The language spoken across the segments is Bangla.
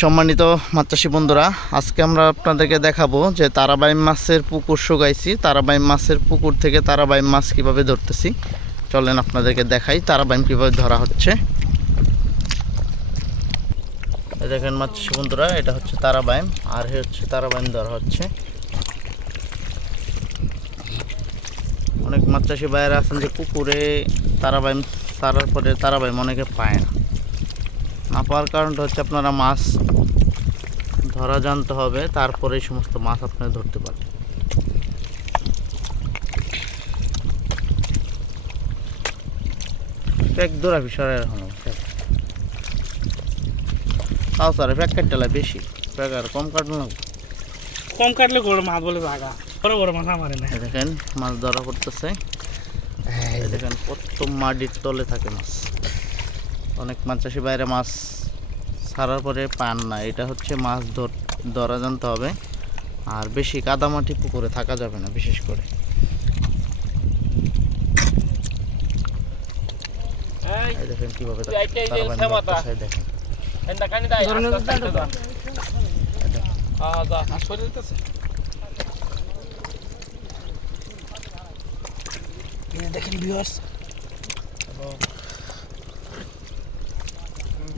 সম্মানিত মাত্রাসী বন্ধুরা, আজকে আমরা আপনাদেরকে দেখাবো যে তারাবাই মাছের পুকুর শুকাইছি। তারাবাই মাছের পুকুর থেকে তারাবাই মাছ কীভাবে ধরতেছি। চলেন আপনাদেরকে দেখাই তারাবাইম কীভাবে ধরা হচ্ছে। দেখেন মাত্রাসী বন্ধুরা, এটা হচ্ছে তারাবাইম আর হচ্ছে তারাবাইম ধরা হচ্ছে। অনেক মাত্রাসী বাইরে আছেন যে পুকুরে তারাবাইম তারার পরে তারাবাইম অনেকে পায় না। না পাওয়ার কারণটা হচ্ছে আপনারা মাছ ধরা জানতে হবে তারপরে সমস্ত মাছ আপনারা ধরতে পারবেন। বিষয় এখন তাও স্যার প্যাক কাটতে বেশি। প্যাক আর কম কাটলো না। কম কাটলে মাছ বলে বড় বড় মাছ না দেখেন মাছ ধরা দেখেন কত মাটির তলে থাকে মাছ। অনেক মাছ চাষি বাইরে মাছ ছাড়ার পরে পান না। এটা হচ্ছে মাছ ধর- ধরা জানতে হবে। আর বেশি কাদামাটি পুকুরে থাকা যাবে না বিশেষ করে। দেখেন কীভাবে দেখেন কানি দাই আস্তে আস্তে যা আ যা আসলে দিতেছে দেখেন ভিউয়ার্স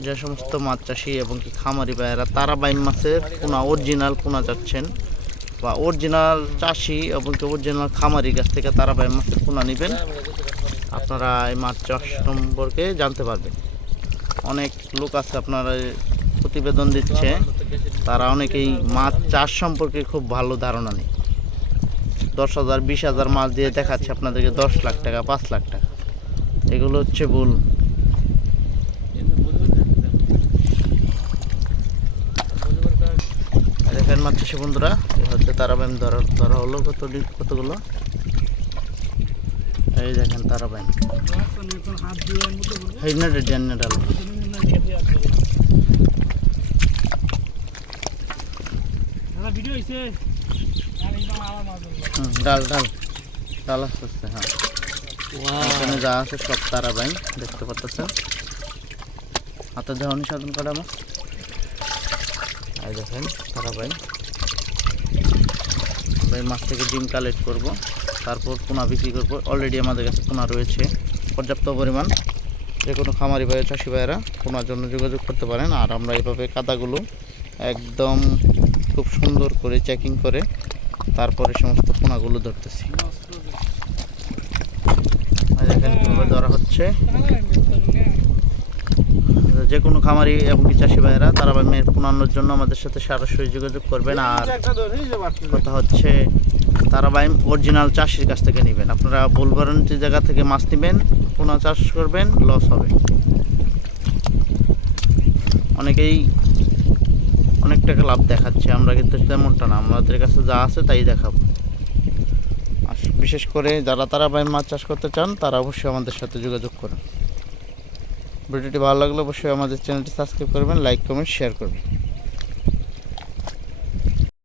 যে সমস্ত মাছ চাষি এবং কি খামারি ভাইয়েরা, তারা বাইম মাছের পোনা অরিজিনাল পোনা চাচ্ছেন বা অরিজিনাল চাষি এবং কি অরিজিনাল খামারি কাছ থেকে তারা বাইম মাছের পোনা নেবেন। আপনারা এই মাছ চাষ সম্পর্কে জানতে পারবেন। অনেক লোক আছে আপনারা প্রতিবেদন দিচ্ছে, তারা অনেকেই মাছ চাষ সম্পর্কে খুব ভালো ধারণা নেই। দশ হাজার, বিশ হাজার মাছ দিয়ে দেখাচ্ছে আপনাদেরকে দশ লাখ টাকা, পাঁচ লাখ টাকা। এগুলো হচ্ছে ভুল। মাত্র সে বন্ধুরা এই হচ্ছে তারাবাইন ধরা ধরা হলো কত কতগুলো? এই দেখেন হাত হইছে। আর এই আমার মাছ ধরলো। ডাল ডাল। ডাল আস্তে আস্তে হ্যাঁ এখানে যা আছে সব তারাবাইন দেখতে পাচ্ছেন হাতের ঝাউনি সাধন করা মাছ। এই দেখেন তারাবাইন আমরা এই মাছ থেকে ডিম কালেক্ট করব। তারপর পোনা বিক্রি করব। অলরেডি আমাদের কাছে পোনা রয়েছে। পর্যাপ্ত পরিমাণ যে কোনো খামারি ভাই, চাষি ভাইয়েরা পোনার জন্য যোগাযোগ করতে পারেন। আর আমরা এইভাবে কাদাগুলো একদম খুব সুন্দর করে চেকিং করে তারপরে সমস্ত পোনাগুলো ধরতেছি। দেখেন কীভাবে ধরা হচ্ছে? যে কোনো খামারি এবং চাষি ভাইয়েরা, তারা মেয়ের পোনানোর জন্য আমাদের সাথে সরাসরি যোগাযোগ করবেন। আর কথা হচ্ছে, তারা বাইম অরিজিনাল চাষির কাছ থেকে নেবেন। আপনারা যে জায়গা থেকে মাছ নেবেন, পোনা চাষ করবেন লস হবে। অনেকেই অনেক টাকা লাভ দেখাচ্ছে, আমরা কিন্তু তেমনটা না, আমাদের কাছে যা আছে তাই দেখাবো। বিশেষ করে যারা তারা বাইম মাছ চাষ করতে চান, তারা অবশ্যই আমাদের সাথে যোগাযোগ করুন। ভিডিওটি ভালো লাগলে অবশ্যই আমাদের চ্যানেলটি সাবস্ক্রাইব করবেন লাইক কমেন্ট শেয়ার করবেন।